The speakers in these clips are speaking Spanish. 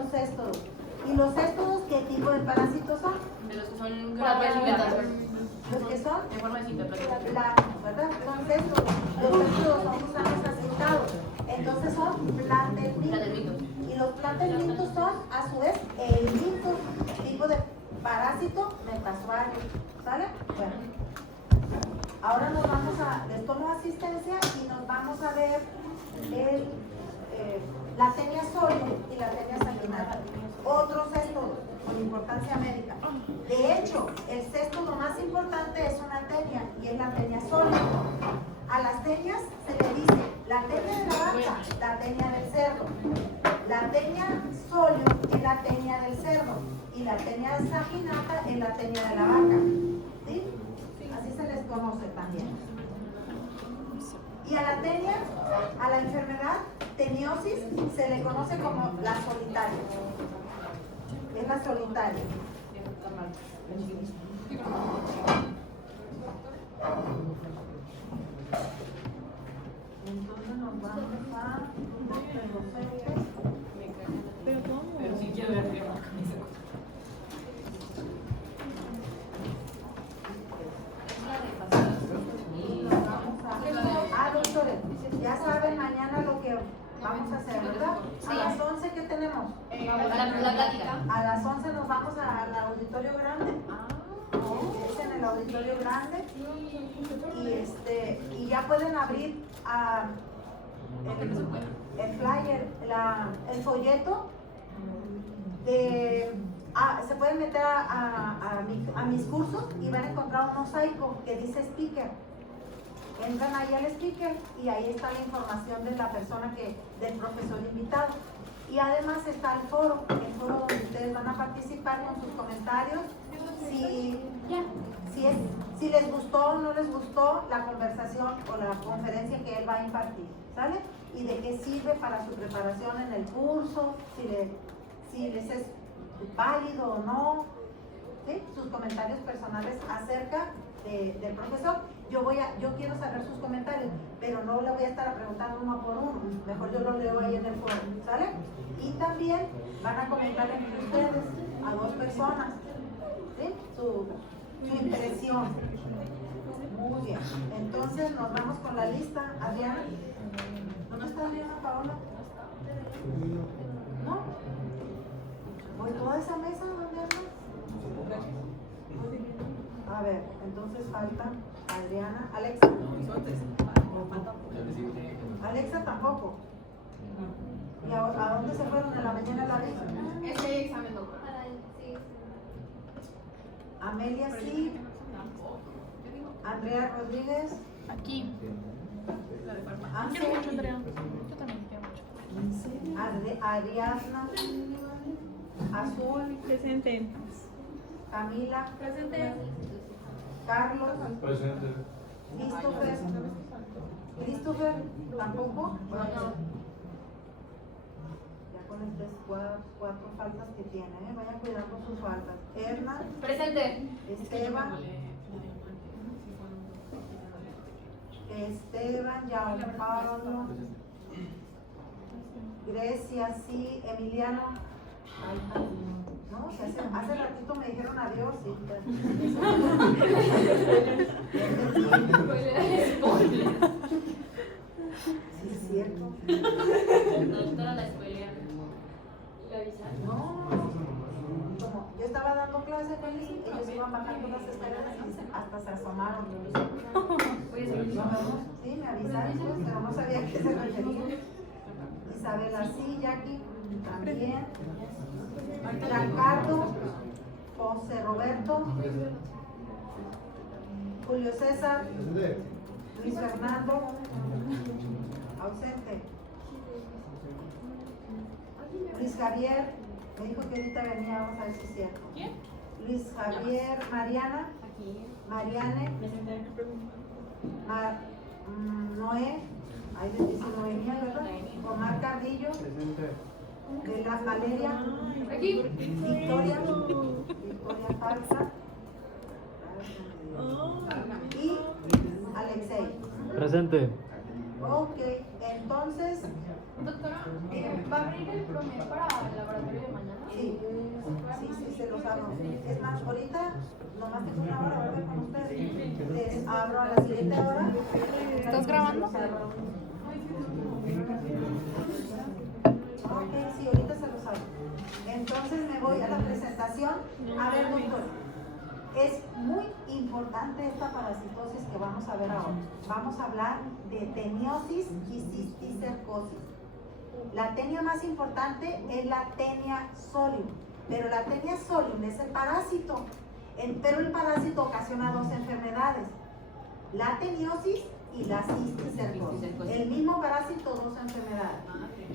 son céstodos. ¿Y los céstodos qué tipo de parásitos son? De los que son graduales. Los que son De forma de citoplasma. ¿verdad? Son céstodos. Los céstodos son gusanos asentados. Entonces son plantelmitos. Y los plantelmitos son, a su vez, helmintos, tipo de parásito metasuario. ¿Sale? Bueno. Ahora nos vamos a, les tomo asistencia y nos vamos a ver la tenia sólida y la tenia sanguinaria. Otros céstodos con importancia médica. De hecho, el céstodo más importante es una tenia y es la tenia sólida. A las tenias se le dice la tenia de la vaca, la tenia del cerdo. La tenia sólida es la tenia del cerdo y la tenia sanguinata es la tenia de la vaca. ¿Sí? Así se les conoce también. Y a la tenia, a la enfermedad teniosis, se le conoce como la solitaria. Es la solitaria. Entonces nos vamos a Pero sí quiero ver arriba. doctores, ya saben mañana lo que vamos a hacer, ¿verdad? A las 11 ¿qué tenemos? La plática. A las 11 nos vamos al auditorio grande. Es en el auditorio grande. Y ya pueden abrir el flyer, el folleto de... se pueden meter a mis cursos y van a encontrar un mosaico que dice speaker. Entran ahí al speaker y ahí está la información de la persona del profesor invitado. Y además está el foro donde ustedes van a participar con sus comentarios. Si les gustó o no les gustó la conversación o la conferencia que él va a impartir, ¿sale? Y de qué sirve para su preparación en el curso, si les es válido o no, ¿sí? Sus comentarios personales acerca del profesor. Yo quiero saber sus comentarios, pero no le voy a estar preguntando uno por uno, mejor yo lo leo ahí en el foro, ¿sale? Y también van a comentar entre ustedes, a 2 personas, ¿sí? Su impresión. Muy bien, entonces nos vamos con la lista. Adriana, ¿dónde está Adriana, Paola? ¿No? ¿Voy toda esa mesa? ¿Dónde anda? A ver, entonces falta Adriana. Alexa. Alexa tampoco. ¿Y a dónde se fueron en la mañana la vez? Este examen, doctor. Amelia sí. Andrea Rodríguez. Aquí. Ángel. Quiero mucho, Andrea. Yo también quiero mucho. Ariadna. Azul. Presente. Camila. Presente. Carlos. Presente. Christopher. ¿Tampoco? Bueno, ya con estas 4 faltas que tiene, vayan cuidando sus faltas. Erna. Presente. Esteban, Jaume Pablo, Grecia, sí, Emiliano. No, hace ratito me dijeron adiós, sí. Sí, es cierto. Doctora, la escuela. ¿Le avisaron? No, como yo estaba dando clase en el INC, ellos iban bajando las escaleras y hasta se asomaron. Sí, me avisaron, pues, pero no sabía a qué se refería. Isabela, sí, Jackie, también. Giancarlo, José Roberto, Julio César, Luis Fernando, ausente. Luis Javier, me dijo que ahorita venía, vamos a ver si es cierto. ¿Quién? Luis Javier, Mariana, Mariane, Noé, ahí les dice Noemía, ¿verdad? Omar Carrillo, de la Valeria, Victoria Falsa y Alexei. Presente. Ok, entonces, Doctora, ¿va a abrir el PROMED para el laboratorio de mañana? Sí, sí, se los abro. Es más, ahorita nomás tengo una hora, ¿verdad? Con ustedes. Les abro a la siguiente hora. ¿Estás grabando? Ok, sí, ahorita se los abro. Entonces me voy a la presentación. A ver, doctor. Es muy importante esta parasitosis que vamos a ver ahora. Vamos a hablar de teniosis y cisticercosis. La tenia más importante es la tenia solium, pero la tenia solium es el parásito, pero el parásito ocasiona dos enfermedades, la teniosis y la cisticercosis. El mismo parásito, dos enfermedades,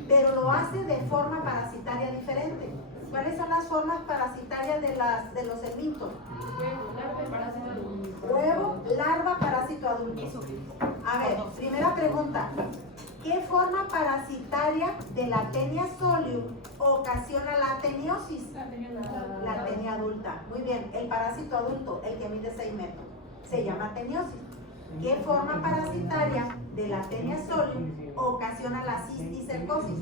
pero lo hace de forma parasitaria diferente. ¿Cuáles son las formas parasitarias de los helmintos? Huevo, larva, parásito adulto. A ver, primera pregunta. ¿Qué forma parasitaria de la tenia solium ocasiona la teniosis? La tenia adulta. Muy bien, el parásito adulto, el que mide 6 metros, se llama teniosis. ¿Qué forma parasitaria de la tenia solium ocasiona la cisticercosis?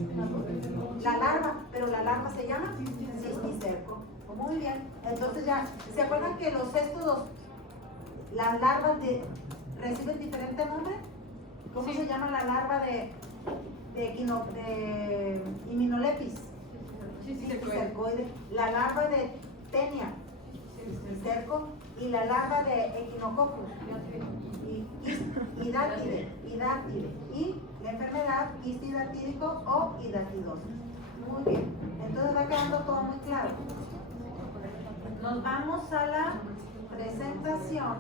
La larva, pero la larva se llama cisticerco. Muy bien, entonces ya, ¿se acuerdan que los céstodos, las larvas reciben diferente nombre? ¿Cómo se llama la larva de Hymenolepis? Cisticercoide. La larva de tenia, cisticerco, y la larva de Echinococcus, idátide. Y la enfermedad histidatídico o hidatidosis. Muy bien, entonces va quedando todo muy claro. Nos vamos a la presentación.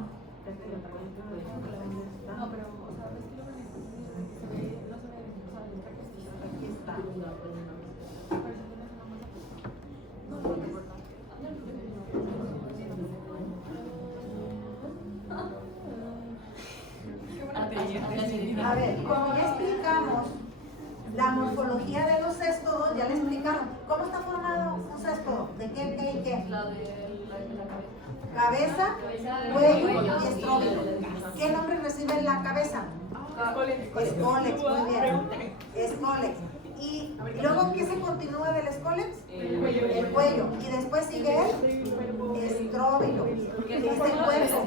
No, pero, o sea, es que lo Aquí está. A ver, como ya explicamos la morfología de los céstodos, ya le explicaron. ¿Cómo está formado un céstodo? ¿De qué y qué? La Cabeza, cuello y estróbilo. ¿Qué nombre recibe la cabeza? Escólex, muy bien. Escólex. ¿Y luego qué se continúa del escólex? El cuello. Y después sigue el estróbilo. Es el cuerpo.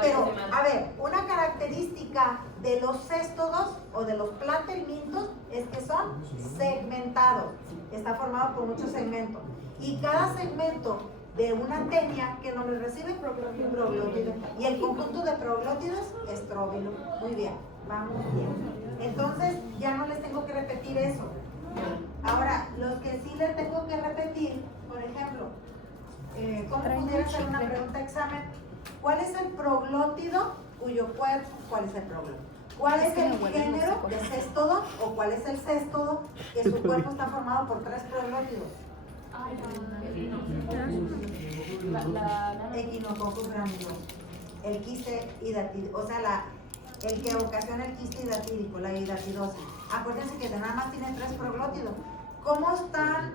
Pero, a ver, una característica de los céstodos o de los platelmintos es que son segmentados. Está formado por muchos segmentos. Y cada segmento de una tenia, ¿qué nombre recibe? Proglótido. Y el conjunto de proglótidos, estróbilo. Muy bien, vamos bien. Entonces, ya no les tengo que repetir eso. Ahora, los que sí les tengo que repetir, por ejemplo, ¿cómo pudiera ser una pregunta de examen? ¿Cuál es el proglótido cuyo cuerpo? ¿Cuál es el proglótido? ¿Cuál es el género de céstodo o cuál es el céstodo que su cuerpo está formado por 3 proglótidos? Echinococcus granulosa, el quiste hidatídico, o sea, el que ocasiona el quiste hidatídico, la hidatidosis. Acuérdense que nada más tienen 3 proglótidos. ¿Cómo están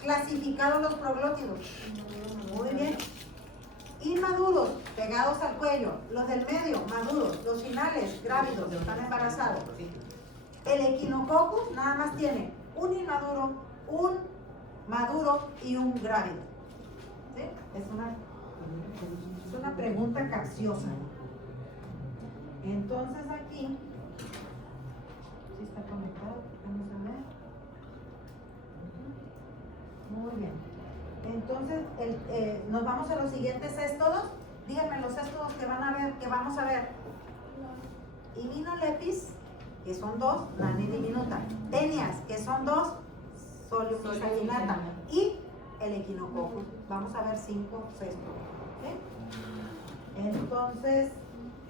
clasificados los proglótidos? Muy bien. Inmaduros, pegados al cuello. Los del medio, maduros. Los finales, grávidos, están embarazados. El Echinococcus nada más tiene un inmaduro, un maduro y un grávido. ¿Sí? Es una pregunta capciosa. Entonces aquí, ¿sí está conectado? Vamos a ver. Muy bien. Entonces, nos vamos a los siguientes céstodos. Díganme los céstodos que van a ver, que vamos a ver. Hymenolepis, que son 2, Nanny diminuta. Tenias, que son 2, Solium saginata. Y el Echinococcus. Vamos a ver 5 céstodos. ¿Sí? Entonces,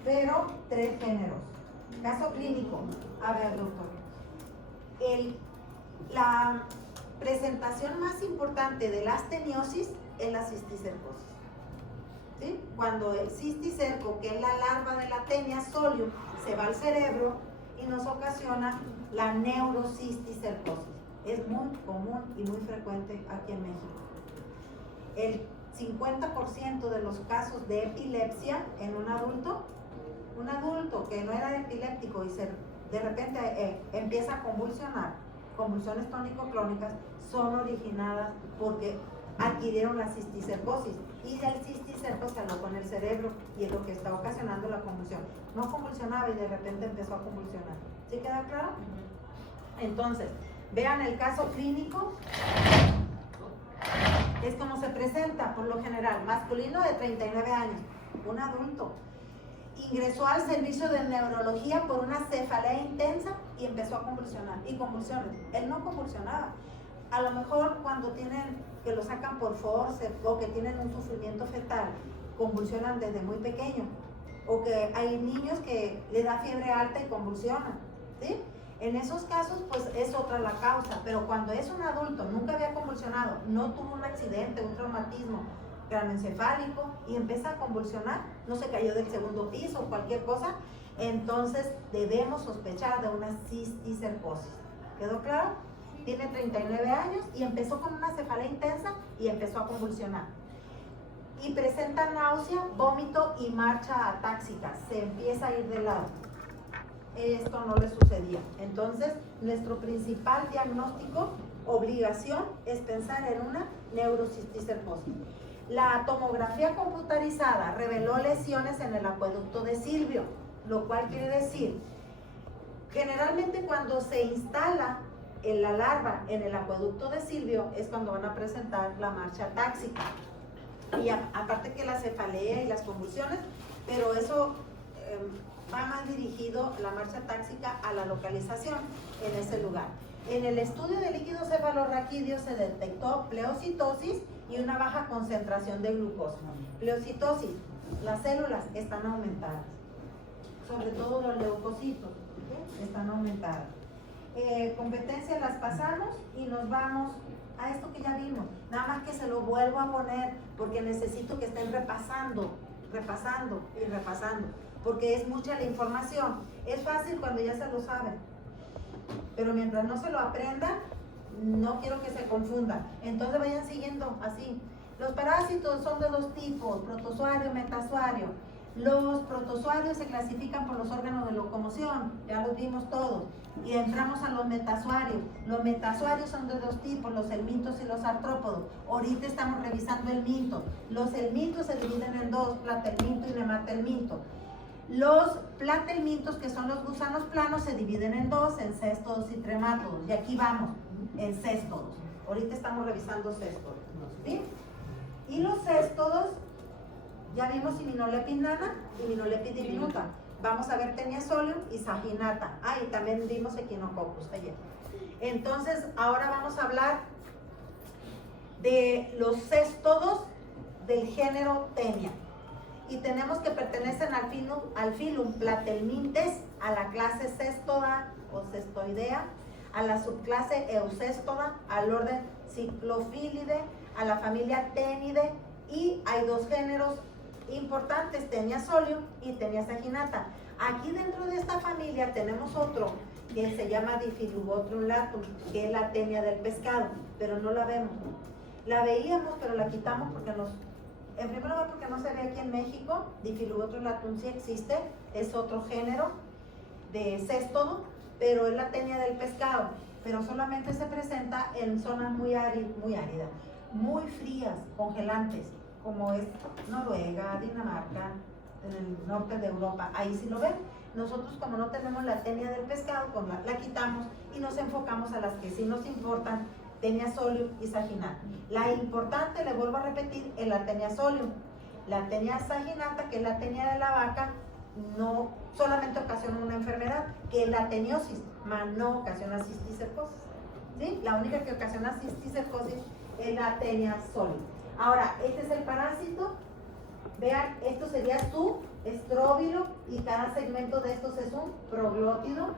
pero 3 géneros. Caso clínico. A ver, doctor. La presentación más importante de la teniosis es la cisticercosis. ¿Sí? Cuando el cisticerco, que es la larva de la tenia solium, se va al cerebro y nos ocasiona la neurocisticercosis. Es muy común y muy frecuente aquí en México. El 50% de los casos de epilepsia en un adulto que no era epiléptico y de repente empieza a convulsionar convulsiones tónico-clónicas son originadas porque adquirieron la cisticercosis y del cisticerco se alojó en el cerebro y es lo que está ocasionando la convulsión. No convulsionaba y de repente empezó a convulsionar. ¿Sí queda claro? Entonces, vean el caso clínico. Es como se presenta por lo general, masculino de 39 años, un adulto. Ingresó al servicio de neurología por una cefalea intensa y empezó a convulsionar. Y convulsiones. Él no convulsionaba. A lo mejor cuando tienen, que lo sacan por force o que tienen un sufrimiento fetal, convulsionan desde muy pequeño. O que hay niños que le da fiebre alta y convulsionan. ¿Sí? En esos casos, pues es otra la causa. Pero cuando es un adulto, nunca había convulsionado, no tuvo un accidente, un traumatismo craneoencefálico y empieza a convulsionar, no se cayó del segundo piso o cualquier cosa, entonces debemos sospechar de una cisticercosis. ¿Quedó claro? Tiene 39 años y empezó con una cefalea intensa y empezó a convulsionar. Y presenta náusea, vómito y marcha atáxica. Se empieza a ir de lado. Esto no le sucedía. Entonces, nuestro principal diagnóstico, obligación, es pensar en una neurocisticercosis. La tomografía computarizada reveló lesiones en el acueducto de Silvio, lo cual quiere decir, generalmente cuando se instala la larva en el acueducto de Silvio es cuando van a presentar la marcha táxica. Y aparte que la cefalea y las convulsiones, pero eso va más dirigido, la marcha táxica, a la localización en ese lugar. En el estudio de líquido cefalorraquídeo se detectó pleocitosis y una baja concentración de glucosa. Pleocitosis, las células están aumentadas, sobre todo los leucocitos, ¿sí? Están aumentadas. Competencia las pasamos y nos vamos a esto que ya vimos. Nada más que se lo vuelvo a poner porque necesito que estén repasando y repasando, porque es mucha la información. Es fácil cuando ya se lo saben, pero mientras no se lo aprendan, no quiero que se confundan. Entonces vayan siguiendo así. Los parásitos son de dos tipos, protozoario y metazoario. Los protozoarios se clasifican por los órganos de locomoción, ya los vimos todos. Y entramos a los metazoarios. Los metazoarios son de dos tipos, los helmintos y los artrópodos. Ahorita estamos revisando el minto. Los helmintos se dividen en dos, platelminto y nematelminto. Los platelmintos, que son los gusanos planos, se dividen en dos, en céstodos y tremátodos. Y aquí vamos, en céstodos. Ahorita estamos revisando céstodos. ¿Sí? Y los céstodos, ya vimos iminolepis nana y iminolepis diminuta. Vamos a ver Taenia solium y saginata. Ah, y también vimos Echinococcus ayer. Entonces, ahora vamos a hablar de los céstodos del género Taenia. Y tenemos que pertenecen al filum Platelmintes, a la clase Cestoda o Cestoidea, a la subclase Eucestoda, al orden Cyclophilidae, a la familia Taenidae, y hay dos géneros importantes, Taenia solium y Taenia saginata. Aquí dentro de esta familia tenemos otro que se llama Diffilubotrum latum, que es la Taenia del pescado, pero no la vemos. La veíamos, pero la quitamos porque en primer lugar porque no se ve aquí en México. Diffilubotrum latum sí existe, es otro género de céstodo, pero es la Taenia del pescado, pero solamente se presenta en zonas muy áridas, muy frías, congelantes, como es Noruega, Dinamarca, en el norte de Europa. Ahí sí lo ven. Nosotros, como no tenemos la Taenia del pescado, pues la quitamos y nos enfocamos a las que sí nos importan, Taenia solium y saginata. La importante, le vuelvo a repetir, es la Taenia solium. La Taenia saginata, que es la Taenia de la vaca, no solamente ocasiona una enfermedad, que es la teniosis, mas no ocasiona cisticercosis. ¿Sí? La única que ocasiona cisticercosis es la Taenia solium. Ahora, este es el parásito. Vean, esto sería su estróbilo y cada segmento de estos es un proglótido.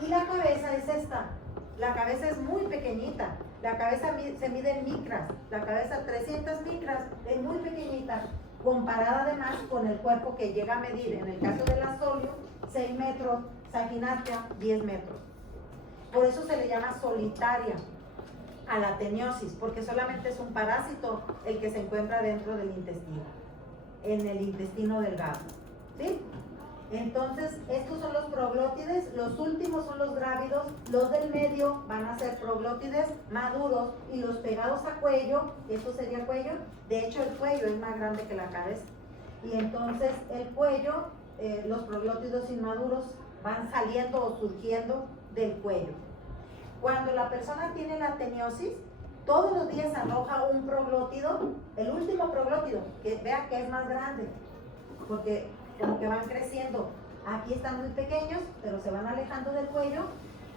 Y la cabeza es esta. La cabeza es muy pequeñita. La cabeza se mide en micras. La cabeza 300 micras es muy pequeñita, comparada además con el cuerpo que llega a medir, en el caso de la solium, 6 metros, saginata 10 metros. Por eso se le llama solitaria a la teniosis, porque solamente es un parásito el que se encuentra dentro del intestino, en el intestino delgado. ¿Sí? Entonces, estos son los proglótides, los últimos son los grávidos, los del medio van a ser proglótides maduros y los pegados a cuello, eso sería cuello, de hecho el cuello es más grande que la cabeza. Y entonces el cuello, los proglótidos inmaduros van saliendo o surgiendo del cuello. Cuando la persona tiene la teniosis, todos los días arroja un proglótido, el último proglótido, que vea que es más grande, porque como que van creciendo. Aquí están muy pequeños, pero se van alejando del cuello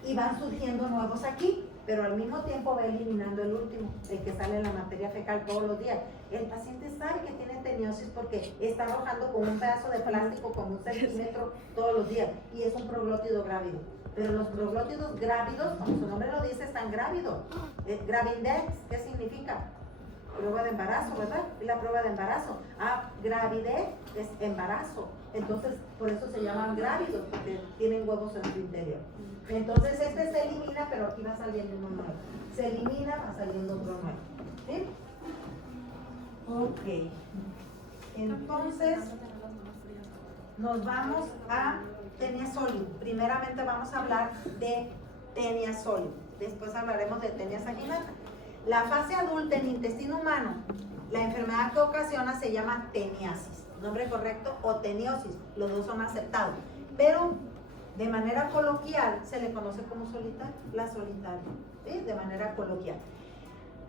y van surgiendo nuevos aquí, pero al mismo tiempo va eliminando el último, el que sale en la materia fecal todos los días. El paciente sabe que tiene teniosis porque está arrojando con un pedazo de plástico como un centímetro todos los días y es un proglótido grávido. Pero los proglótidos grávidos, como su nombre lo dice, están grávidos. Gravidex, ¿qué significa? Prueba de embarazo, ¿verdad? Es la prueba de embarazo. Ah, gravidez es embarazo. Entonces, por eso se llaman grávidos, porque tienen huevos en su interior. Entonces, este se elimina, pero aquí va saliendo uno nuevo. Se elimina, va saliendo otro nuevo. ¿Sí? Ok. Entonces, nos vamos a tenia solium. Primeramente vamos a hablar de tenia solium. Después hablaremos de tenia saginata. La fase adulta en intestino humano, la enfermedad que ocasiona se llama teniasis, nombre correcto, o teniosis, los dos son aceptados, pero de manera coloquial se le conoce como solitario, la solitaria, ¿sí? De manera coloquial.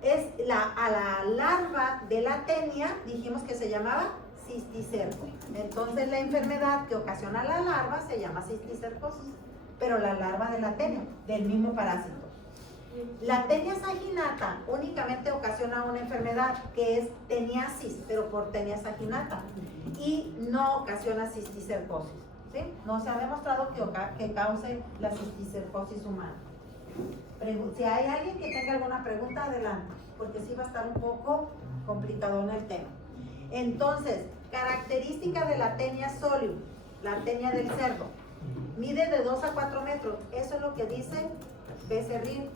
Es a la larva de la tenia, dijimos que se llamaba cisticerco, entonces la enfermedad que ocasiona la larva se llama cisticercosis, pero la larva de la tenia, del mismo parásito. La tenia saginata únicamente ocasiona una enfermedad que es teniasis, pero por tenia saginata, y no ocasiona cisticercosis, ¿sí? No se ha demostrado que cause la cisticercosis humana. Si hay alguien que tenga alguna pregunta, adelante, porque sí va a estar un poco complicado en el tema. Entonces, características de la tenia solium, la tenia del cerdo, mide de 2 a 4 metros, eso es lo que dice Becerril.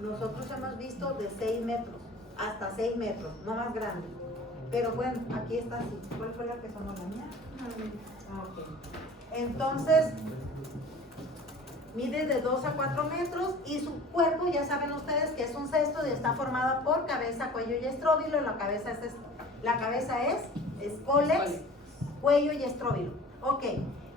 Nosotros hemos visto de 6 metros, hasta 6 metros, no más grande. Pero bueno, aquí está así. ¿Cuál fue la que sonó la mía? Ok. Entonces, mide de 2 a 4 metros y su cuerpo, ya saben ustedes que es un cesto y está formado por cabeza, cuello y estróbilo. La cabeza es escólex, cuello y estróbilo. Ok,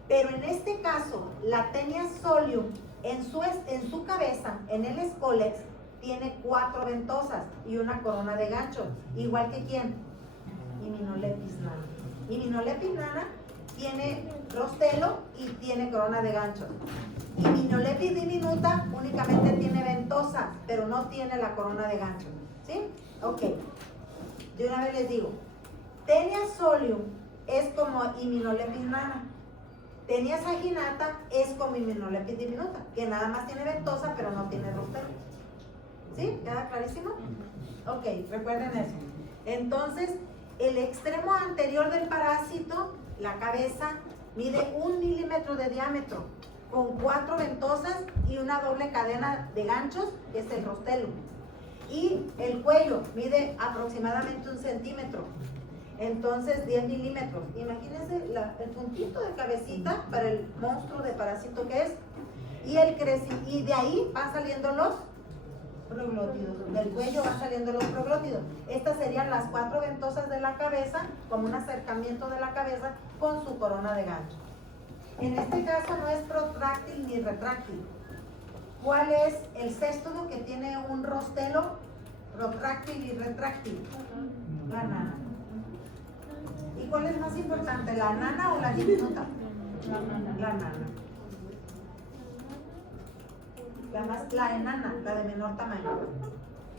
pero en este caso, la tenia solium, en su cabeza, en el escólex, tiene 4 ventosas y una corona de ganchos. ¿Igual que quién? Immunolepis nana. Immunolepis nana tiene rostelo y tiene corona de ganchos. Immunolepis diminuta únicamente tiene ventosa, pero no tiene la corona de ganchos. ¿Sí? Ok. De una vez les digo, tenia solium es como Immunolepis nana. Tenia saginata es como Immunolepis diminuta, que nada más tiene ventosa, pero no tiene rostelo. ¿Sí? ¿Queda clarísimo? Ok, recuerden eso. Entonces, el extremo anterior del parásito, la cabeza, mide 1 milímetro de diámetro, con 4 ventosas y una doble cadena de ganchos, que es el rostelo. Y el cuello mide aproximadamente 1 centímetro. Entonces 10 milímetros. Imagínense el puntito de cabecita para el monstruo de parásito que es. Y de ahí van saliendo los proglótidos. Del cuello van saliendo los proglótidos. Estas serían las 4 ventosas de la cabeza, como un acercamiento de la cabeza con su corona de gancho. En este caso no es protráctil ni retráctil. ¿Cuál es el céstodo que tiene un rostelo protráctil y retráctil? La nana. ¿Y cuál es más importante, la nana o la diminuta? La nana. La enana, la de menor tamaño.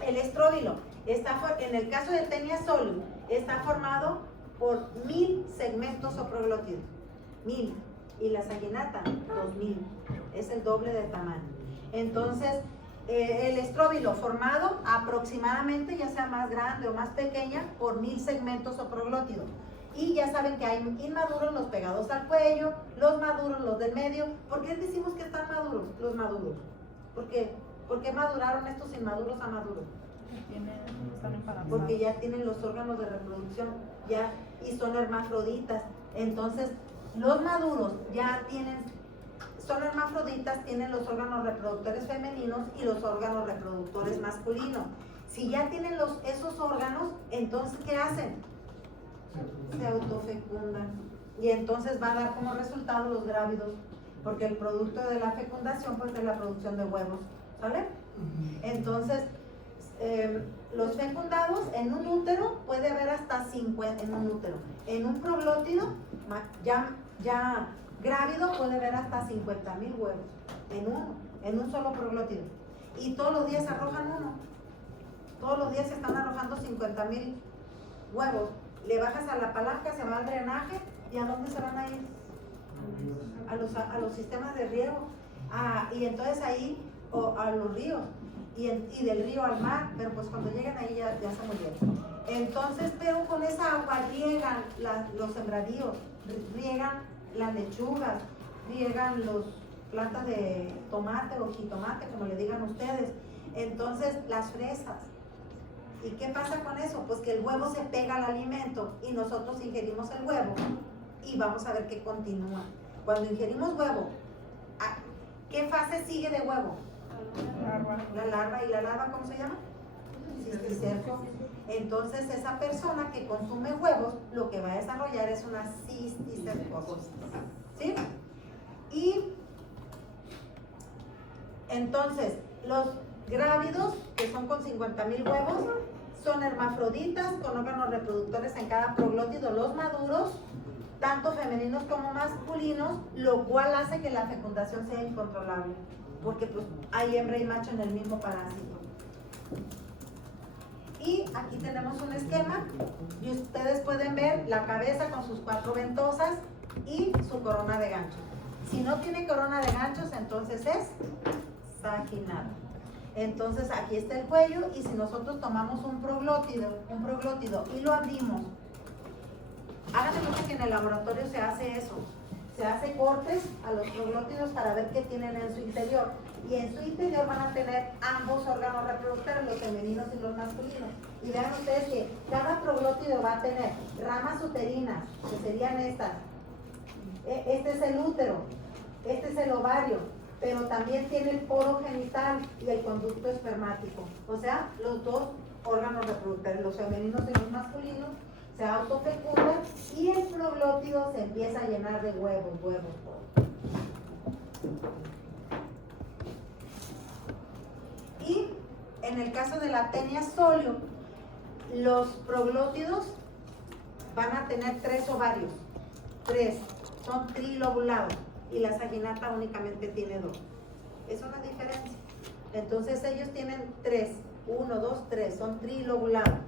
El estróbilo, en el caso de tenia solium, está formado por 1000 segmentos o proglótidos. 1000. Y la saginata, 2000. Es el doble de tamaño. Entonces, el estróbilo formado aproximadamente, ya sea más grande o más pequeña, por 1000 segmentos o proglótidos. Y ya saben que hay inmaduros, los pegados al cuello, los maduros, los del medio. ¿Por qué decimos que están maduros? Los maduros. ¿Por qué? ¿Por qué maduraron estos inmaduros a maduros? Porque ya tienen los órganos de reproducción ya y son hermafroditas. Entonces, Los maduros ya tienen, son hermafroditas, tienen los órganos reproductores femeninos y los órganos reproductores masculinos. Si ya tienen esos órganos, entonces ¿qué hacen? Se autofecundan. Y entonces va a dar como resultado los grávidos, porque el producto de la fecundación pues es la producción de huevos, ¿sale? Entonces, los fecundados en un útero puede haber hasta 50, en un útero. En un proglótido, ya grávido, puede haber hasta 50,000 huevos en un solo proglótido. Y todos los días arrojan uno. Todos los días se están arrojando 50,000 huevos. Le bajas a la palanca, se va al drenaje, ¿y a dónde se van a ir? A los sistemas de riego. Y entonces ahí, a los ríos. Y del río al mar, pero pues cuando llegan ahí ya se murieron. Entonces, pero con esa agua riegan los sembradíos, riegan las lechugas, riegan las plantas de tomate o jitomate, como le digan ustedes. Entonces, las fresas. ¿Y qué pasa con eso? Pues que el huevo se pega al alimento y nosotros ingerimos el huevo y vamos a ver qué continúa. Cuando ingerimos huevo, ¿qué fase sigue de huevo? La larva. ¿Y la larva cómo se llama? Cisticerco. Entonces esa persona que consume huevos lo que va a desarrollar es una cisticercosis. ¿Sí? Y entonces los grávidos, que son con 50,000 huevos, son hermafroditas con órganos reproductores en cada proglótido. Los maduros, tanto femeninos como masculinos, lo cual hace que la fecundación sea incontrolable, porque pues hay hembra y macho en el mismo parásito. Y aquí tenemos un esquema y ustedes pueden ver la cabeza con sus 4 ventosas y su corona de ganchos. Si no tiene corona de ganchos, entonces es saginata. Entonces aquí está el cuello, y si nosotros tomamos un proglótido y lo abrimos, háganme cuenta que en el laboratorio se hace eso. Se hace cortes a los proglótidos para ver qué tienen en su interior. Y en su interior van a tener ambos órganos reproductores, los femeninos y los masculinos. Y vean ustedes que cada proglótido va a tener ramas uterinas, que serían estas. Este es el útero, este es el ovario, pero también tiene el poro genital y el conducto espermático. O sea, los dos órganos reproductores, los femeninos y los masculinos, se autofecundan y el proglótido se empieza a llenar de huevos. Y en el caso de la Taenia solium, los proglótidos van a tener 3 ovarios, 3, son trilobulados, y la saginata únicamente tiene 2. Es una diferencia. Entonces ellos tienen 3, 1, 2, 3, son trilobulados.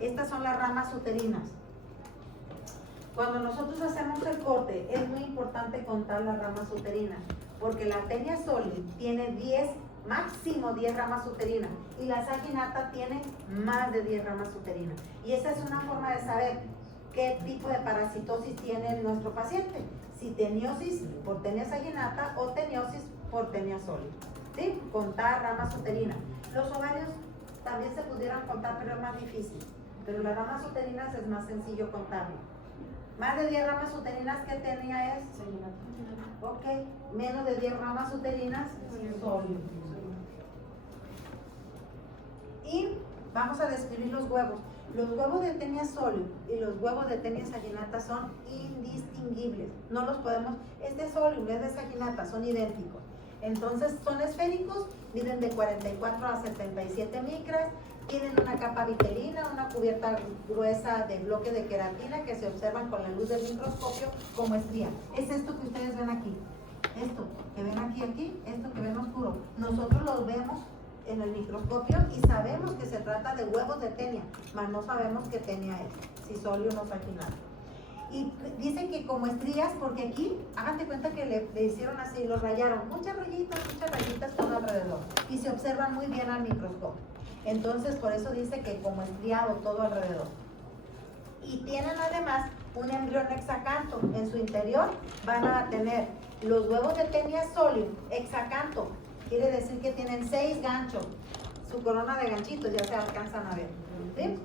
Estas son las ramas uterinas. Cuando nosotros hacemos el corte, es muy importante contar las ramas uterinas, porque la Taenia solium tiene 10, máximo 10 ramas uterinas, y la saginata tiene más de 10 ramas uterinas. Y esa es una forma de saber qué tipo de parasitosis tiene nuestro paciente, si teniosis por Taenia saginata o teniosis por Taenia solium. ¿Sí? Contar ramas uterinas. Los ovarios también se pudieran contar, pero es más difícil. Pero las ramas uterinas es más sencillo contarlo. Más de 10 ramas uterinas, ¿qué Taenia es? Ok, menos de 10 ramas uterinas, solium. Y vamos a describir los huevos. Los huevos de Taenia solium y los huevos de Taenia saginata son indistinguibles. No los podemos, es de solium, es de saginata, son idénticos. Entonces son esféricos, miden de 44 a 77 micras, tienen una capa vitelina, una cubierta gruesa de bloque de queratina que se observan con la luz del microscopio como estría. Es esto que ustedes ven aquí. Esto que ven aquí, esto que ven oscuro. Nosotros los vemos en el microscopio y sabemos que se trata de huevos de Taenia, mas no sabemos qué Taenia es, si solium o saginata. Y dicen que como estrías, porque aquí, háganse cuenta que le hicieron así, los rayaron, muchas rayitas todo alrededor, y se observan muy bien al microscopio. Entonces, por eso dice que como estriado todo alrededor. Y tienen además un embrión hexacanto. En su interior van a tener los huevos de Taenia solium, hexacanto. Quiere decir que tienen 6 ganchos. Su corona de ganchitos ya se alcanzan a ver. ¿Sí?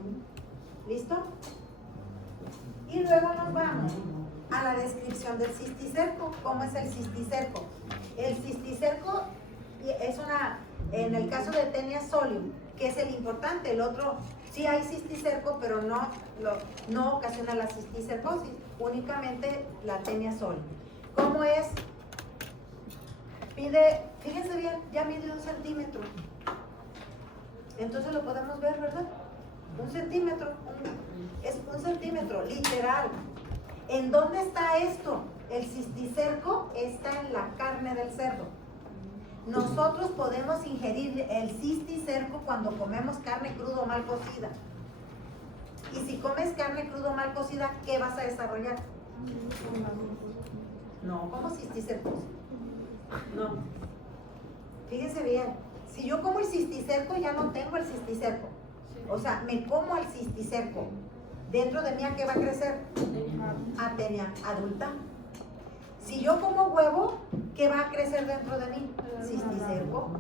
¿Listo? Y luego nos vamos a la descripción del cisticerco. ¿Cómo es el cisticerco? El cisticerco es en el caso de Taenia solium, que es el importante, el otro sí hay cisticerco, pero no ocasiona la cisticercosis, únicamente la Taenia solium. ¿Cómo es? Fíjense bien, ya mide 1 centímetro. Entonces lo podemos ver, ¿verdad? 1 centímetro, es 1 centímetro, literal. ¿En dónde está esto? El cisticerco está en la carne del cerdo. Nosotros podemos ingerir el cisticerco cuando comemos carne cruda o mal cocida. Y si comes carne cruda o mal cocida, ¿qué vas a desarrollar? No, como cisticercosis. No. Fíjense bien, si yo como el cisticerco, ya no tengo el cisticerco. O sea, me como el cisticerco. Dentro de mí, ¿a qué va a crecer? A Taenia adulta. Si yo como huevo, ¿qué va a crecer dentro de mí? Cisticerco.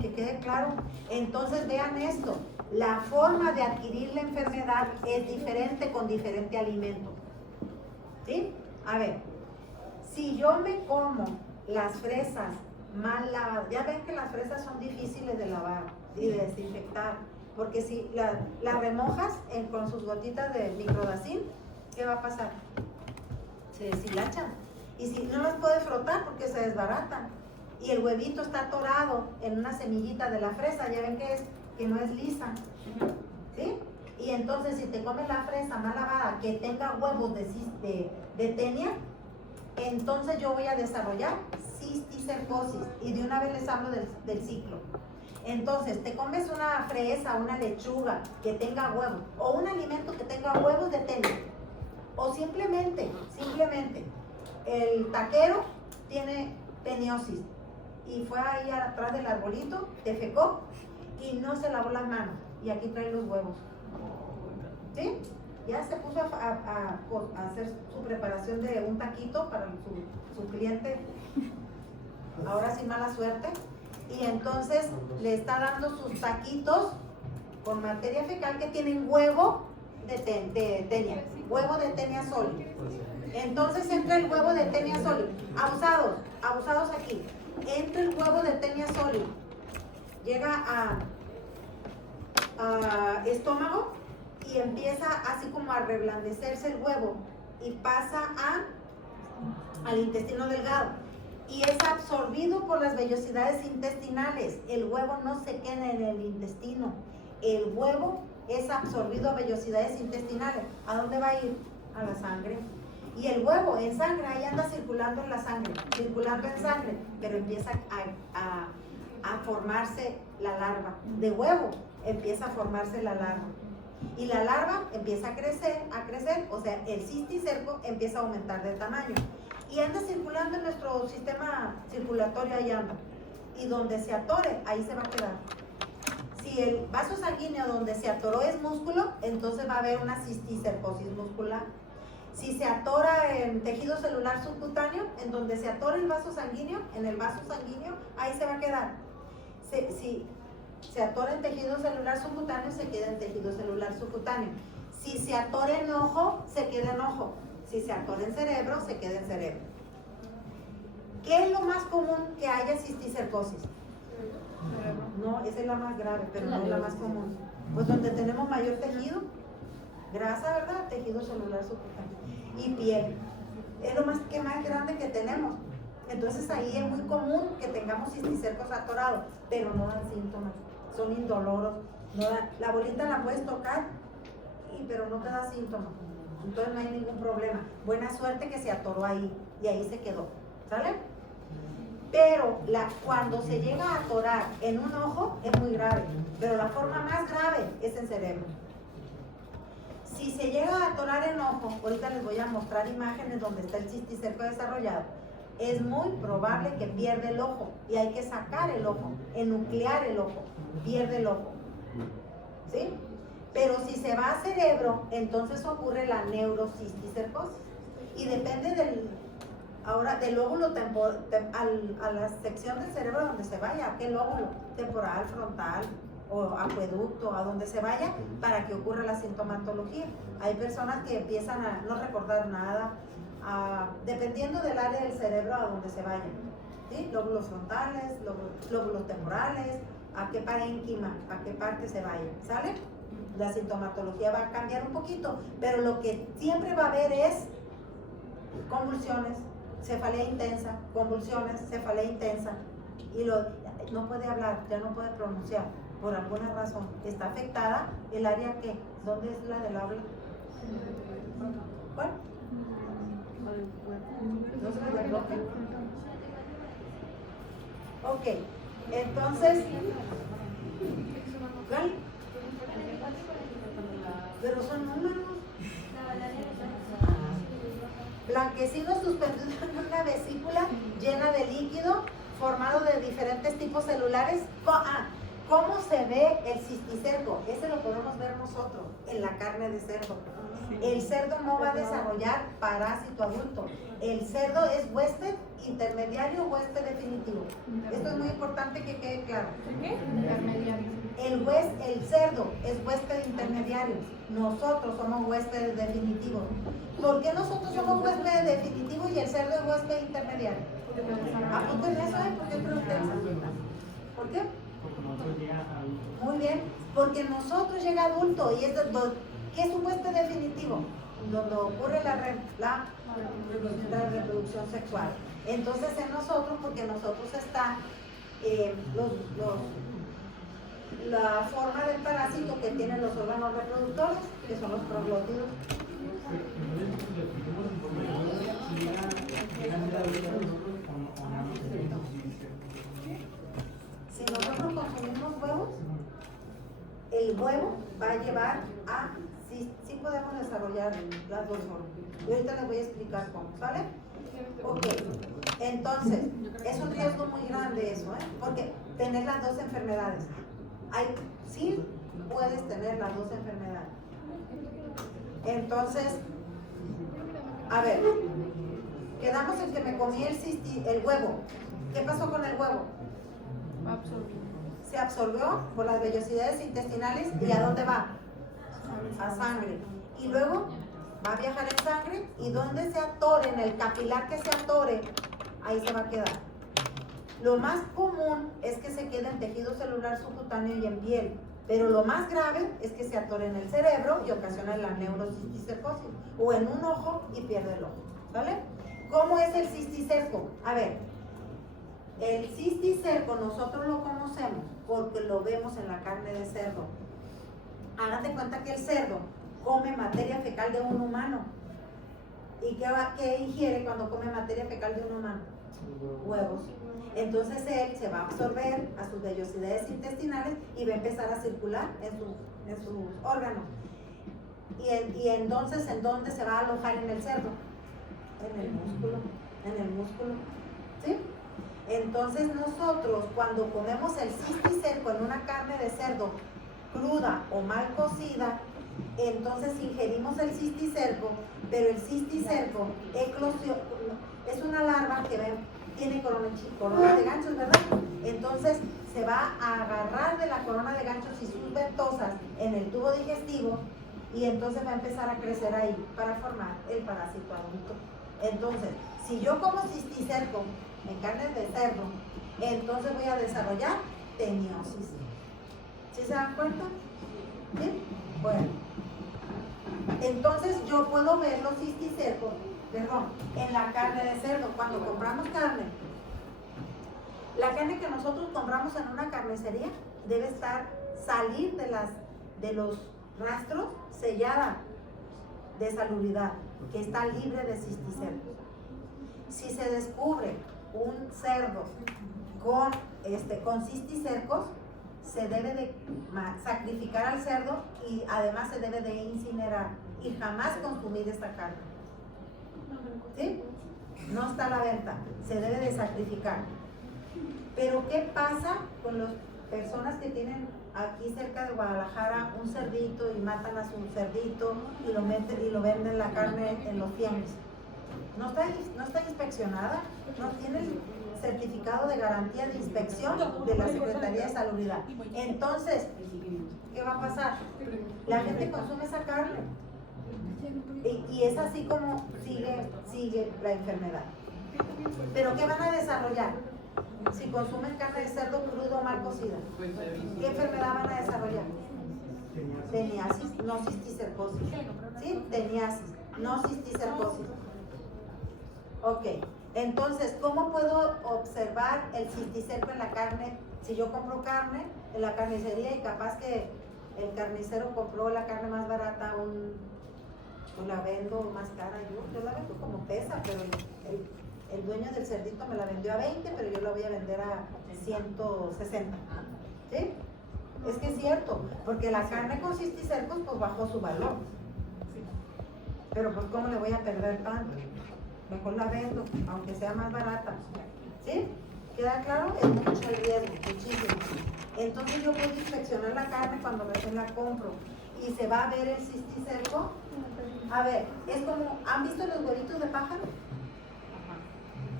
Que quede claro. Entonces vean esto. La forma de adquirir la enfermedad es diferente con diferente alimento. ¿Sí? A ver, si yo me como las fresas mal lavadas, ya ven que las fresas son difíciles de lavar y de desinfectar, porque si las remojas con sus gotitas de microdacin, ¿qué va a pasar? Se deshilachan. Y si no las puede frotar porque se desbaratan. Y el huevito está atorado en una semillita de la fresa, ya ven que no es lisa. ¿Sí? Y entonces si te comes la fresa mal lavada que tenga huevos de Taenia, entonces yo voy a desarrollar cisticercosis. Y de una vez les hablo del ciclo. Entonces, te comes una fresa, una lechuga que tenga huevos, o un alimento que tenga huevos de Taenia, o simplemente, el taquero tiene teniosis y fue ahí atrás del arbolito, defecó y no se lavó las manos, y aquí trae los huevos. ¿Sí? Ya se puso a hacer su preparación de un taquito para su cliente, ahora sí mala suerte, y entonces le está dando sus taquitos con materia fecal que tienen huevo de Taenia, huevo de Taenia solium. Entonces entra el huevo de Taenia solium, abusados aquí, entra el huevo de Taenia solium, llega a estómago y empieza así como a reblandecerse el huevo y pasa al intestino delgado y es absorbido por las vellosidades intestinales. El huevo no se queda en el intestino, el huevo es absorbido a vellosidades intestinales. ¿A dónde va a ir? A la sangre. Y el huevo en sangre, ahí anda circulando en la sangre, circulando en sangre, pero empieza a formarse la larva. De huevo empieza a formarse la larva. Y la larva empieza a crecer, o sea, el cisticerco empieza a aumentar de tamaño. Y anda circulando en nuestro sistema circulatorio, ahí anda. Y donde se atore, ahí se va a quedar. Si el vaso sanguíneo donde se atoró es músculo, entonces va a haber una cisticercosis muscular. Si se atora en tejido celular subcutáneo, en donde se atora el vaso sanguíneo, en el vaso sanguíneo, ahí se va a quedar. Si se atora en tejido celular subcutáneo, se queda en tejido celular subcutáneo. Si se atora en ojo, se queda en ojo. Si se atora en cerebro, se queda en cerebro. ¿Qué es lo más común que haya cisticercosis? No, esa es la más grave, pero no es la más común. Pues donde tenemos mayor tejido, grasa, ¿verdad? Tejido celular subcutáneo. Y piel. Es lo más grande que tenemos. Entonces ahí es muy común que tengamos cisticercos atorados, pero no dan síntomas. Son indoloros. La bolita la puedes tocar, pero no te da síntomas. Entonces no hay ningún problema. Buena suerte que se atoró ahí y ahí se quedó. ¿Sale? Pero cuando se llega a atorar en un ojo es muy grave, pero la forma más grave es en cerebro. Si se llega a atorar en ojo, ahorita les voy a mostrar imágenes donde está el cisticerco desarrollado, es muy probable que pierda el ojo y hay que sacar el ojo, enuclear el ojo, pierde el ojo. ¿Sí? Pero si se va a cerebro, entonces ocurre la neurocisticercosis. Y depende del lóbulo a la sección del cerebro donde se vaya, a qué lóbulo, temporal, frontal o acueducto, a donde se vaya, para que ocurra la sintomatología. Hay personas que empiezan a no recordar nada, dependiendo del área del cerebro a donde se vayan, ¿sí? Lóbulos frontales, lóbulos temporales, a qué parénquima, a qué parte se vayan, ¿sale? La sintomatología va a cambiar un poquito, pero lo que siempre va a haber es convulsiones, cefalea intensa, convulsiones, cefalea intensa, y no puede hablar, ya no puede pronunciar, por alguna razón. Está afectada el área que, ¿dónde es la del habla? ¿Cuál? ¿No se me bloquea? Ok, entonces, ¿cuál? Pero son números. Blanquecino suspendido en una vesícula llena de líquido formado de diferentes tipos celulares. ¿Cómo se ve el cisticerco? Ese lo podemos ver nosotros en la carne de cerdo. El cerdo no va a desarrollar parásito adulto. El cerdo es huésped intermediario o huésped definitivo. Esto es muy importante que quede claro. ¿Qué? Intermediario. El cerdo es huésped intermediario. Nosotros somos huéspedes definitivos. ¿Por qué nosotros somos huéspedes definitivos y el cerdo es huésped intermediario? Apunten eso, porque yo pregunté eso. ¿Por qué? Muy bien, porque nosotros llega adulto y ¿qué es un huésped definitivo? Donde ocurre la reproducción sexual. Entonces en nosotros, porque nosotros está la forma del parásito que tienen los órganos reproductores, que son los proglótidos. Si nosotros consumimos huevos, el huevo va a llevar a, sí podemos desarrollar las dos formas. Y ahorita les voy a explicar cómo, ¿sale? Ok, entonces, es un riesgo muy grande eso, porque tener las dos enfermedades. Sí puedes tener las dos enfermedades. Entonces, a ver, quedamos en que me comí el huevo. ¿Qué pasó con el huevo? Se absorbió por las vellosidades intestinales. ¿Y a dónde va? A sangre. Y luego va a viajar en sangre, y donde se atore, en el capilar que se atore, ahí se va a quedar. Lo más común es que se quede en tejido celular subcutáneo y en piel, pero lo más grave es que se atore en el cerebro y ocasiona la neurocisticercosis, o en un ojo y pierde el ojo, ¿vale? ¿Cómo es el cisticerco? A ver, el cisticerco nosotros lo conocemos porque lo vemos en la carne de cerdo. Hagan de cuenta que el cerdo come materia fecal de un humano. ¿Y qué ingiere cuando come materia fecal de un humano? Huevos. Entonces él se va a absorber a sus vellosidades intestinales y va a empezar a circular en sus órganos. Y entonces, ¿en dónde se va a alojar en el cerdo? En el músculo, ¿sí? Entonces nosotros, cuando comemos el cisticerco en una carne de cerdo cruda o mal cocida, entonces ingerimos el cisticerco, pero el cisticerco es una larva que tiene corona de ganchos, ¿verdad? Entonces se va a agarrar de la corona de ganchos y sus ventosas en el tubo digestivo, y entonces va a empezar a crecer ahí para formar el parásito adulto. Entonces, si yo como cisticerco en carne de cerdo, entonces voy a desarrollar teniosis. ¿Sí se dan cuenta? ¿Sí? Bueno, entonces yo puedo ver los cisticercos, en la carne de cerdo. Cuando compramos carne, la carne que nosotros compramos en una carnicería debe salir de los rastros sellada de salubridad, que está libre de cisticercos. Si se descubre un cerdo con cisticercos, se debe de sacrificar al cerdo, y además se debe de incinerar y jamás consumir esta carne. ¿Sí? No está a la venta, se debe de sacrificar. Pero ¿qué pasa con las personas que tienen aquí cerca de Guadalajara un cerdito y matan a su cerdito y lo meten y lo venden la carne en los tianguis? No está inspeccionada, no tiene el certificado de garantía de inspección de la Secretaría de Salubridad. Entonces, ¿qué va a pasar? La gente consume esa carne Y es así como sigue la enfermedad. ¿Pero qué van a desarrollar? Si consumen carne de cerdo crudo o mal cocida, ¿qué enfermedad van a desarrollar? Teniasis, no cisticercosis. ¿Sí? Teniasis, no cisticercosis. Ok, entonces, ¿cómo puedo observar el cisticerco en la carne? Si yo compro carne en la carnicería y capaz que el carnicero compró la carne más barata, pues la vendo más cara yo la vendo como pesa, pero el dueño del cerdito me la vendió a 20, pero yo la voy a vender a 160. ¿Sí? Es que es cierto, porque la carne con cisticercos pues bajó su valor. Pero pues ¿cómo le voy a perder tanto? Mejor la vendo, aunque sea más barata. ¿Sí? ¿Queda claro? Es mucho el riesgo, muchísimo. Entonces yo puedo inspeccionar la carne cuando recién la compro y se va a ver el cisticerco. A ver, es como, ¿han visto los huevitos de pájaro?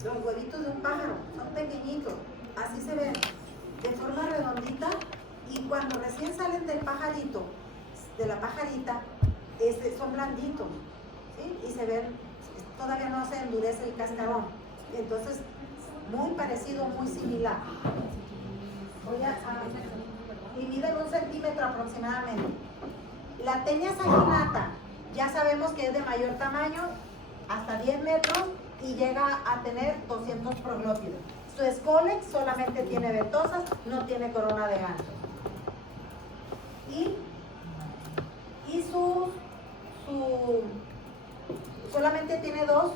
Los huevitos de un pájaro, son pequeñitos, así se ven, de forma redondita, y cuando recién salen del pajarito, de la pajarita, son blanditos, ¿sí? Y se ven, todavía no se endurece el cascarón. Entonces, muy parecido, muy similar. Y miden 1 centímetro aproximadamente. La Tenia saginata, ya sabemos que es de mayor tamaño, hasta 10 metros, y llega a tener 200 proglótidos. Su escólex solamente tiene ventosas, no tiene corona de gancho. Y solamente tiene 2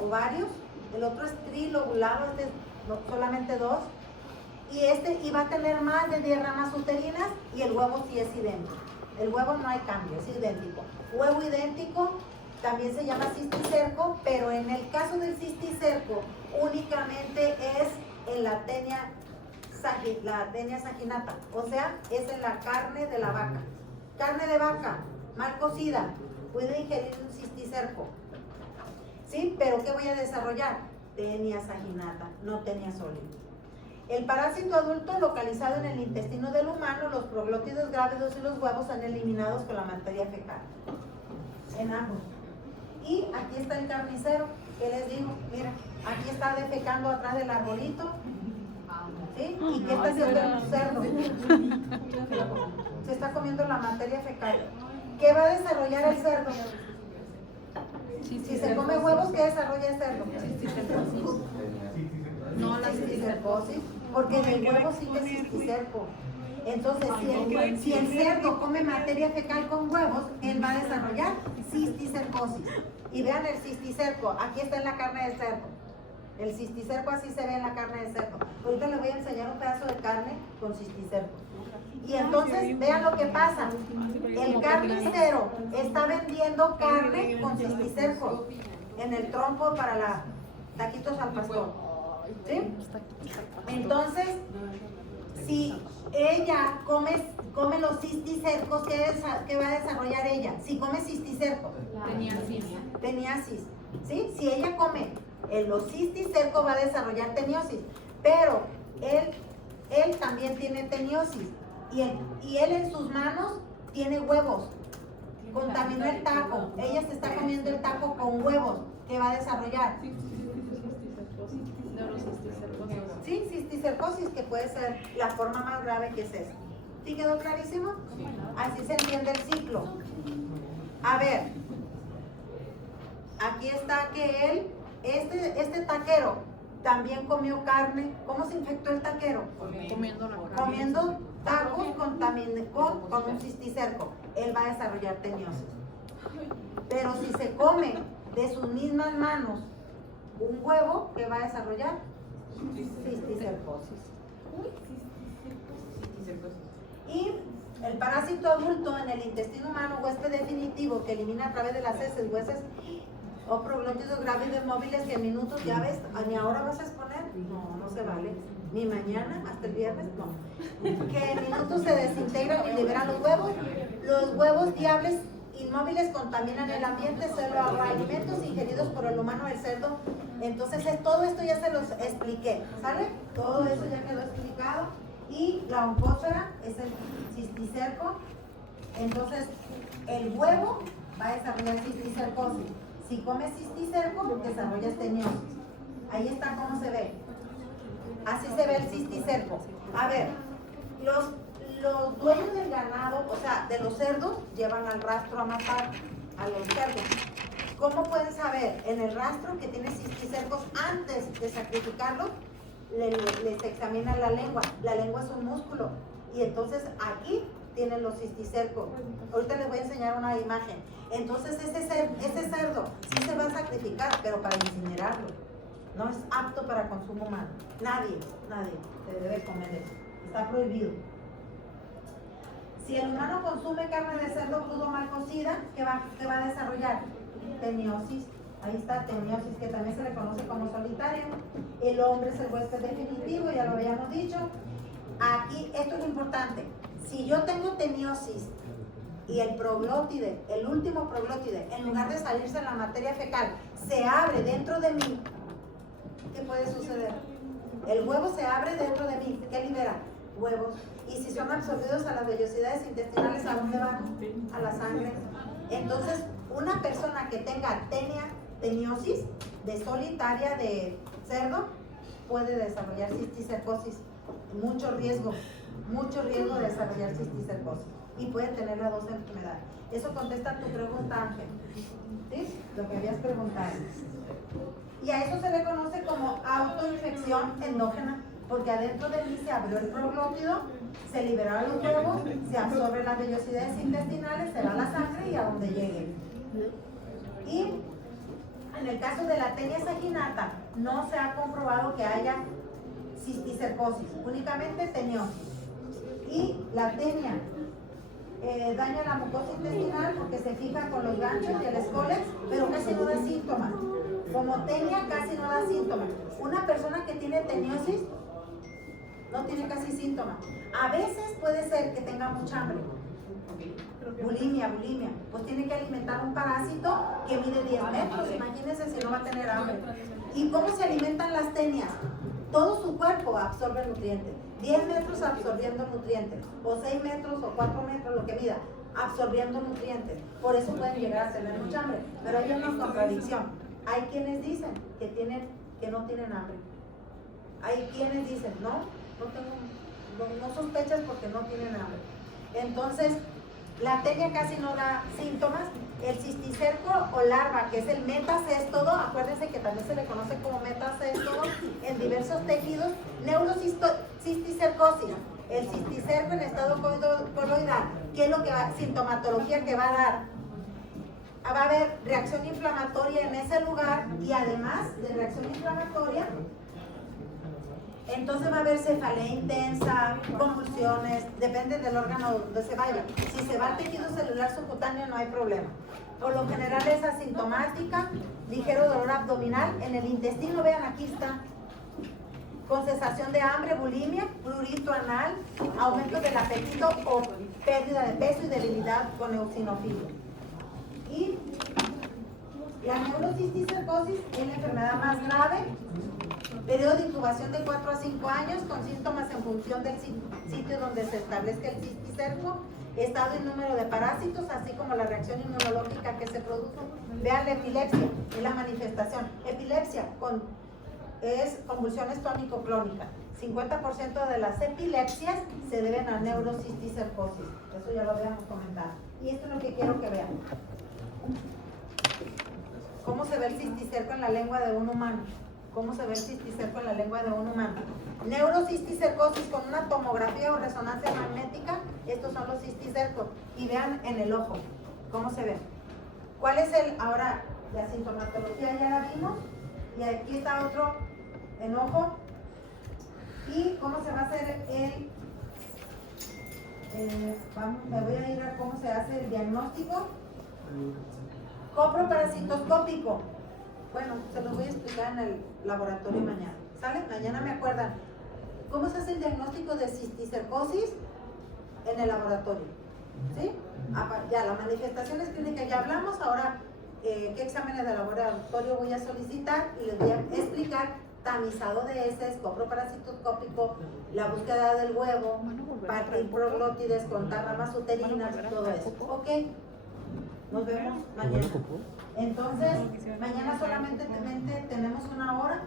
ovarios, el otro es trilobulado, solamente 2, y va a tener más de 10 ramas uterinas, y el huevo sí es idéntico. El huevo no hay cambio, es idéntico. Huevo idéntico, también se llama cisticerco, pero en el caso del cisticerco únicamente es en la Tenia saginata, o sea, es en la carne de la vaca. Carne de vaca, mal cocida, puede ingerir un cisticerco. ¿Sí? ¿Pero qué voy a desarrollar? Tenia saginata, no Tenia sólida. El parásito adulto localizado en el intestino del humano, los proglótidos grávidos y los huevos son eliminados con la materia fecal. En ambos. Y aquí está el carnicero, que les digo, mira, aquí está defecando atrás del arbolito. ¿Sí? ¿Y qué está haciendo el cerdo? Se está comiendo la materia fecal. ¿Qué va a desarrollar el cerdo? Si se come huevos, ¿qué desarrolla el cerdo? No, la cisticercosis, porque en el huevo sigue cisticerco. Entonces, si el cerdo come materia fecal con huevos, él va a desarrollar cisticercosis. Y vean el cisticerco, aquí está en la carne de cerdo. El cisticerco así se ve en la carne de cerdo. Ahorita les voy a enseñar un pedazo de carne con cisticerco. Y entonces, vean lo que pasa. El carnicero está vendiendo carne con cisticerco en el trompo para la taquitos al pastor. ¿Sí? Entonces, si ella come los cisticercos, ¿qué va a desarrollar ella? Si come cisticerco. Teniasis. ¿Sí? Si ella come los cisticercos, va a desarrollar teniosis. Pero él también tiene teniosis. Y él en sus manos tiene huevos. Contaminó el taco. Ella se está comiendo el taco con huevos. ¿Qué va a desarrollar? Sí, cisticercosis, que puede ser la forma más grave que es esta. ¿Sí quedó clarísimo? Así se entiende el ciclo. A ver, aquí está que este taquero también comió carne. ¿Cómo se infectó el taquero? Comiendo tacos con un cisticerco. Él va a desarrollar teniosis. Pero si se come de sus mismas manos un huevo, ¿qué va a desarrollar? Cisticercosis. Y el parásito adulto en el intestino humano, huésped definitivo, que elimina a través de las heces, huesos o proglótidos grávidos móviles que en minutos, ya ves, ni ahora vas a exponer, no se vale, ni mañana, hasta el viernes, no, que en minutos se desintegran y liberan los huevos viables inmóviles contaminan el ambiente, son los alimentos ingeridos por el humano, el cerdo. Entonces todo esto ya se los expliqué, ¿sale? Todo eso ya quedó explicado. Y la oncósfera es el cisticerco. Entonces el huevo va a desarrollar cisticercosis. Si comes cisticerco, desarrollas teniosis. Ahí está cómo se ve. Así se ve el cisticerco. A ver, los dueños del ganado, o sea, de los cerdos, llevan al rastro a matar a los cerdos. ¿Cómo pueden saber? En el rastro que tiene cisticercos, antes de sacrificarlos, les examinan la lengua. La lengua es un músculo. Y entonces aquí tienen los cisticercos. Ahorita les voy a enseñar una imagen. Entonces ese cerdo sí se va a sacrificar, pero para incinerarlo. No es apto para consumo humano. Nadie se debe comer eso. Está prohibido. Si el humano consume carne de cerdo crudo mal cocida, ¿qué va a desarrollar? Teniosis. Ahí está, teniosis, que también se le conoce como solitaria. El hombre es el huésped definitivo, ya lo habíamos dicho. Aquí, esto es lo importante. Si yo tengo teniosis y el proglótide, el último proglótide, en lugar de salirse en la materia fecal, se abre dentro de mí, ¿qué puede suceder? El huevo se abre dentro de mí. ¿Qué libera? Huevos. Y si son absorbidos a las vellosidades intestinales, ¿a dónde van? A la sangre. Entonces, una persona que tenga teniosis de solitaria de cerdo puede desarrollar cisticercosis. Mucho riesgo de desarrollar cisticercosis. Y puede tener las dos enfermedades. Eso contesta tu pregunta, Ángel. ¿Sí? Lo que habías preguntado. Y a eso se le conoce como autoinfección endógena, porque adentro de mí se abrió el proglótido, se liberaron los huevos, se absorben las vellosidades intestinales, se va la sangre y a donde llegue. Y en el caso de la tenia saginata, no se ha comprobado que haya cisticercosis, únicamente teniosis. Y la tenia daña la mucosa intestinal porque se fija con los ganchos y el escólex, pero casi no da síntomas. Como tenia casi no da síntomas. Una persona que tiene teniosis no tiene casi síntomas. A veces puede ser que tenga mucha hambre. Bulimia. Pues tiene que alimentar un parásito que mide 10 metros. Imagínense si no va a tener hambre. ¿Y cómo se alimentan las tenias? Todo su cuerpo absorbe nutrientes. 10 metros absorbiendo nutrientes. O 6 metros o 4 metros, lo que mida, absorbiendo nutrientes. Por eso pueden llegar a tener mucha hambre. Pero hay una contradicción. Hay quienes dicen que no tienen hambre. Hay quienes dicen, no sospechas porque no tienen hambre. Entonces, la tenia casi no da síntomas. El cisticerco o larva, que es el metacéstodo, acuérdense que también se le conoce como metacéstodo en diversos tejidos. Neurocisticercosis, el cisticerco en estado coloidal. ¿Qué es lo que sintomatología que va a dar? Va a haber reacción inflamatoria en ese lugar y además de reacción inflamatoria, entonces va a haber cefalea intensa, convulsiones, depende del órgano donde se vaya. Si se va al tejido celular subcutáneo no hay problema. Por lo general es asintomática, ligero dolor abdominal, en el intestino, vean aquí está, con cesación de hambre, bulimia, prurito anal, aumento del apetito o pérdida de peso y debilidad con eosinofilia. Y la neurocisticercosis es la enfermedad más grave, periodo de incubación de 4 a 5 años con síntomas en función del sitio donde se establezca el cisticerco, estado y número de parásitos, así como la reacción inmunológica que se produce. Vean la epilepsia, es la manifestación. Epilepsia es convulsiones tónico-clónicas. 50% de las epilepsias se deben a neurocisticercosis. Eso ya lo habíamos comentado. Y esto es lo que quiero que vean. ¿Cómo se ve el cisticerco en la lengua de un humano? ¿Cómo se ve el cisticerco en la lengua de un humano? Neurocisticercosis con una tomografía o resonancia magnética. Estos son los cisticercos. Y vean en el ojo, ¿cómo se ve? ¿Cuál es ahora la sintomatología? Ya la vimos. Y aquí está otro enojo. ¿Y cómo se va a hacer me voy a ir a cómo se hace el diagnóstico? Coproparasitoscópico. Bueno, se los voy a explicar en el laboratorio mañana. ¿Sale? Mañana me acuerdan. ¿Cómo se hace el diagnóstico de cisticercosis? En el laboratorio. ¿Sí? Ya, las manifestaciones clínicas ya hablamos. Ahora, ¿qué exámenes de laboratorio voy a solicitar? Y les voy a explicar tamizado de heces, coproparasitoscópico, la búsqueda del huevo, partir proglótides, contar ramas uterinas, todo eso. ¿Ok? Nos vemos mañana. Entonces, mañana solamente tenemos una hora,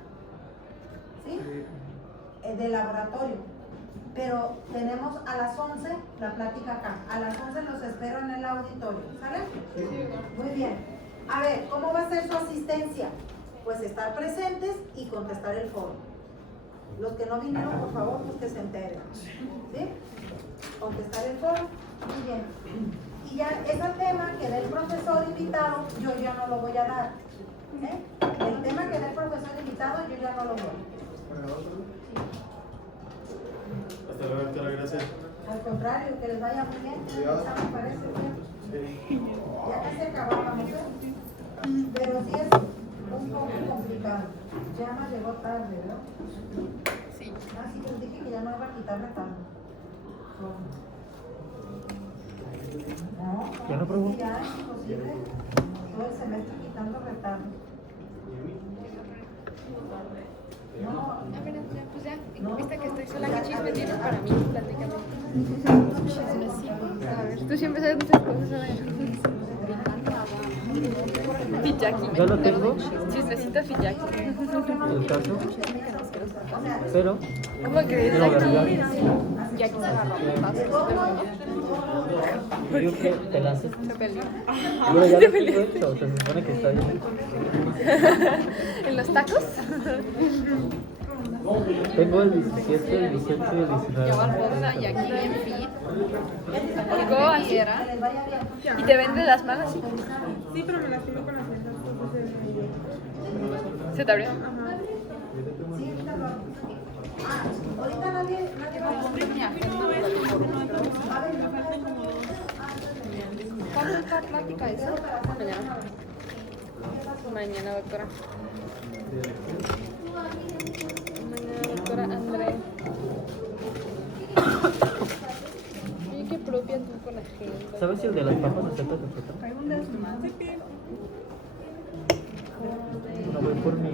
¿sí? De laboratorio. Pero tenemos a las 11 la plática acá. A las 11 los espero en el auditorio, ¿sale? Muy bien. A ver, ¿cómo va a ser su asistencia? Pues estar presentes y contestar el foro. Los que no vinieron, por favor, pues que se enteren. ¿Sí? Contestar el foro. Muy bien. Y ya ese tema que dé el profesor invitado, yo ya no lo voy a dar. El tema que dé el profesor invitado, yo ya no lo voy. Hasta luego, doctora, gracias. Al contrario, que les vaya muy bien. Ya me parece bien. Ya casi acabábamos, ¿eh? Pero sí es un poco complicado. Ya nos llegó tarde, ¿verdad? Sí. Ah, sí, les dije que ya no iba a quitarle tanto. No, ¿Ya no probó? ya es imposible. Todo el semestre quitando retardo. No, Ah, mira, ya, pues ya. Viste que estoy sola. ¿Qué chisme tienes para mí? Platícame. Chismecito. A ver, tú siempre sabes muchas cosas, a ver. Fijaki. ¿Ya lo tengo? Chismecito Fijaki. El caso. Pero, ¿Cómo que no, Jackie? ¿verdad? Jackie se agarró a putazos. Yo digo que te lances. Se peleó. Bueno, ya lo tengo hecho, o sea, se supone que está bien. ¿En los tacos? Tengo el 17, el 18 y el 19. Yo Barbosa y aquí en Fit. Llegó ayer. que les vaya bien. ¿Y te vende las manos? Sí. Sí, pero me lastimé con las vendas. Entonces, ¿Se te abrió? Sí, ahorita lo hago. Ah, ahorita nadie va a ¿Cuándo es la plática esa? Mañana. Mañana, doctora. Mañana, doctora André. Oye, qué propia tú con la gente. ¿Sabes si el de las papas acepta tarjeta? No voy por mi...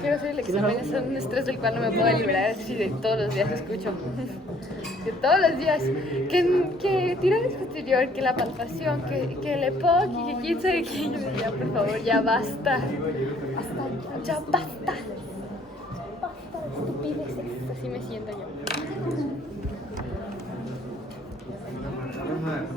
Quiero hacer el examen, es un estrés del cual no me puedo liberar, así de todos los días escucho. De todos los días. Que tiroides posterior, que la palpación, que el EPOC y que quién sabe qué. Yo digo, ya, por favor, ya basta. Ya basta. Basta de estupideces. Así me siento yo.